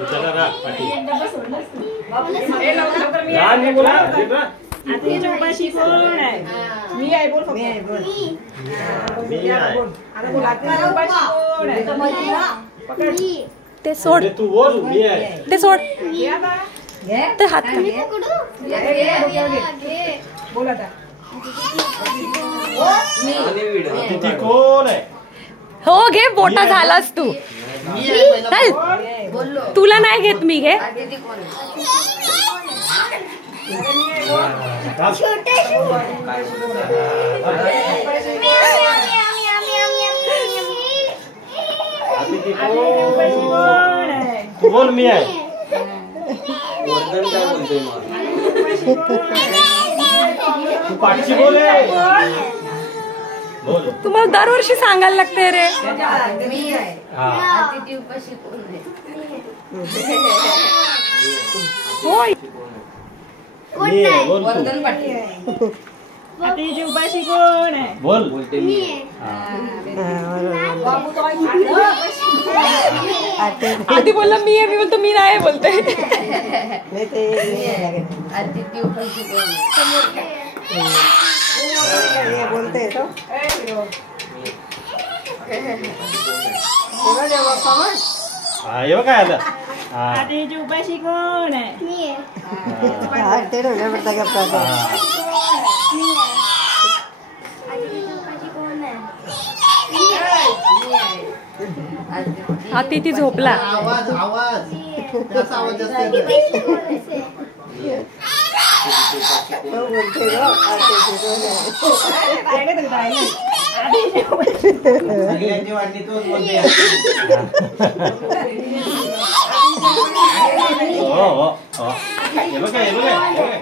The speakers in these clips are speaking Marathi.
चला ना पाठी आता याच्या उपाशी कोण आहे? मी आहे, बोल फक्त. मी आहे, बोल. मी आहे. आता बोल, आता उपाशी कोण आहे? पकड. ते सोड, तू बोल, मी आहे. ते सोड, घे आता. ते हात बोल आता. अतिथी कोण आहे? हो घे, मोठा झालास तू. चल, तुला नाही घेत मी, घे. अतिथी उपाशी कोण आहे? तू बोल, मी आहे. तू पाठची बोल आहे. बोल. तुम्हाला दरवर्षी सांगायला लागते रे. हा. होय, मी आहे, बोल तू. आता याची उपाशी कोण आहे? बोल. आधी बोलला मी आहे, मी बोलतो मी नाही बोलते. हा, हे बघ काय आलं. हा. आता याची उपाशी कोण आहे? अतिथी झोपला. आवाज आवाज त्याचा आवाज जास्त सगळ्यांची वाटणी तोच बोलते. हो हो हो. हे बघ काय, हे बघ काय.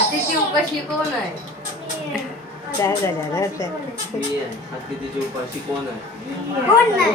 अतिथी उपाशी कोण आहे? अतिथीची उपाशी कोण आहे? कोण नाही?